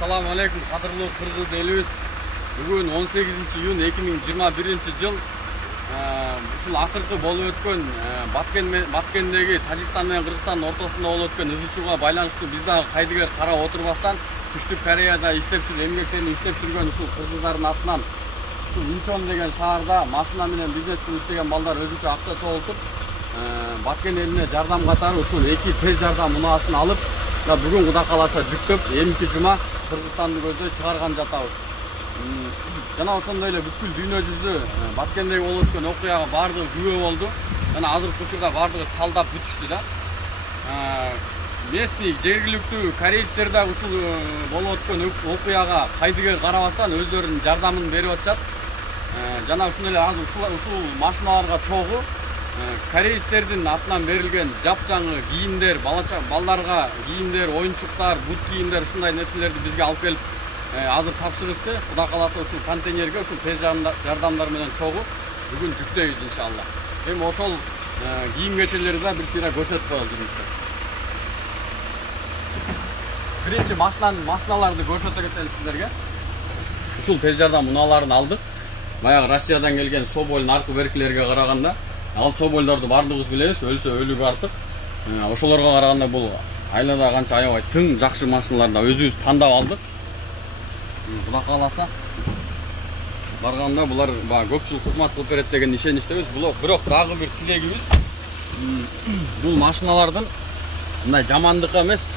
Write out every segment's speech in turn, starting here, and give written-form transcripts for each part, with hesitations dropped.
Assalamu alaikum, qadrli Qirg'iz elimiz. Bugun 18 iyun 2021 jыл. Ушул акыркы болуп өткөн Баткендеги Тажикстан менен Кыргызстандын ортосунда болуп өткөн ызычууга байланыштуу биз дагы кайдыгер карап отурбастан Түштүк Кореяда эмгектерин иштеп жүргөн ушул кыргыздардын атынан ушул Инчон деген шаарда машина менен бизнес кылып иштеген балдар өзүнчө акча чогултуп Баткен элине жардам катары ушул 2 тез жардам унаасын алып бүгүн Кудай кааласа жүктөп эмки жума Кыргызстанды көздөй чыгарган жатабыз. Жана ошондой эле бүткүл дүйнө жүзү Баткендеги болуп өткөн окуяга баардыгы күбө болду. Жана азыркы учурда баардыгы талдап бүтүштү да. Местный жергиликтүү корейцтер да ушул болуп өткөн окуяга кайдыгер карабастан өздөрүнүн жардамын берип атышат. Жана ушундай эле азыр ушул машиналарга чогуу корейцтердин атынан берилген жапжаңы кийимдер, балдарга кийимдер, оюнчуктар, бут кийимдер ушундай нерселерди бизге алып келип азыр тапшырышты. Кудай кааласа ушул контейнерге ушул тез жардамдар менен чогуу бүгүн жүктөйбүз иншалла. Эми ошол кийим кечелерди да бир сыйра көрсөтүп коелу жүрүңүздөр. Биринчи машиналарды көрсөтө кетели сиздерге. Ушул тез жардам унааларын алдык. Баягы Россиядан келген Соболдун аркы беркилерге караганда ал Соболдорду бардыгыбыз билебиз, өлсө өлүгү артык. Ошолорго караганда бул айлада канча аябай тың жакшы машиналарды өзүбүз тандап алдык. Кудай кааласа барганда булар көпчүлүк кызмат кылып берет деген ишеничтебиз. Бирок дагы бир тилегибиз бул машиналардын мындай жамандыкка эмес,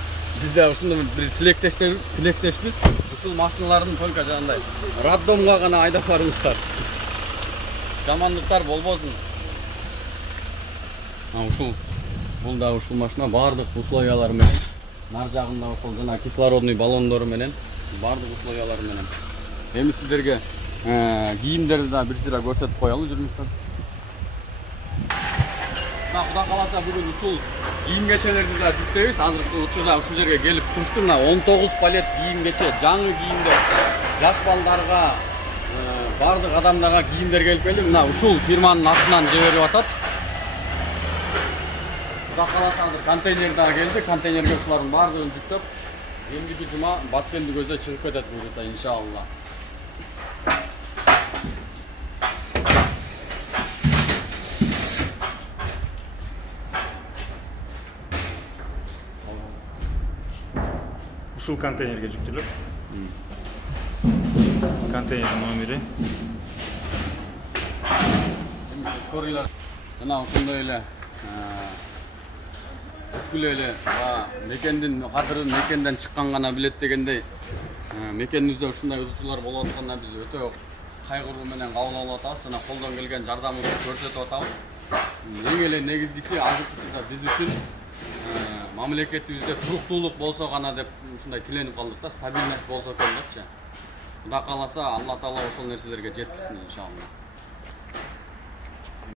бизде ушундай бир тилектешпиз. Ушул машиналардын только жанагындай роддомго гана айдап барыңыздар. Жамандыктар болбосун. Бул да ушул машина баардык условиялары менен, нар жагында ошол жана кислородный баллондору менен, баардык условиялары менен. Эми сиздерге кийимдерди да бир сыйра көрсөтүп коелу жүрүңүздөр. Кудай кааласа бүгүн ушул кийим кечелерди да жүктөйбүз. Азыркы учурда ушул жерге келип турушту. 19 палет кийим кече, жаңы кийимдер, жаш балдарга, баардык адамдарга кийимдер келип келди. Мына ушул фирманын атынан жиберип атат. Кудай кааласа азыр контейнер дагы келди. Контейнерге ушулардын баардыгын жүктөп, эмки жума Баткенди көздөй чыгып кетет буюрса иншалла. Ушул контейнерге жүктөлүп. Контейнер номери. Скорийлар жана ошондой эле бүткүл эле мекендин кадырын мекенден чыккан гана билет дегендей мекенибизде ушундай ызычуулар болуп атканда биз өтө кайгыруу менен кабыл алып атабыз жана колдон келген жардамыбызды көрсөтүп атабыз. Эң эле негизгиси азыркы учурда биз үчүн мамлекетибизде туруктуулук болсо гана деп ушундай тиленип калдык да, стабильность болсо экен депчи. Кудай кааласа Алла Таала ошол нерселерге жеткизсин иншалла.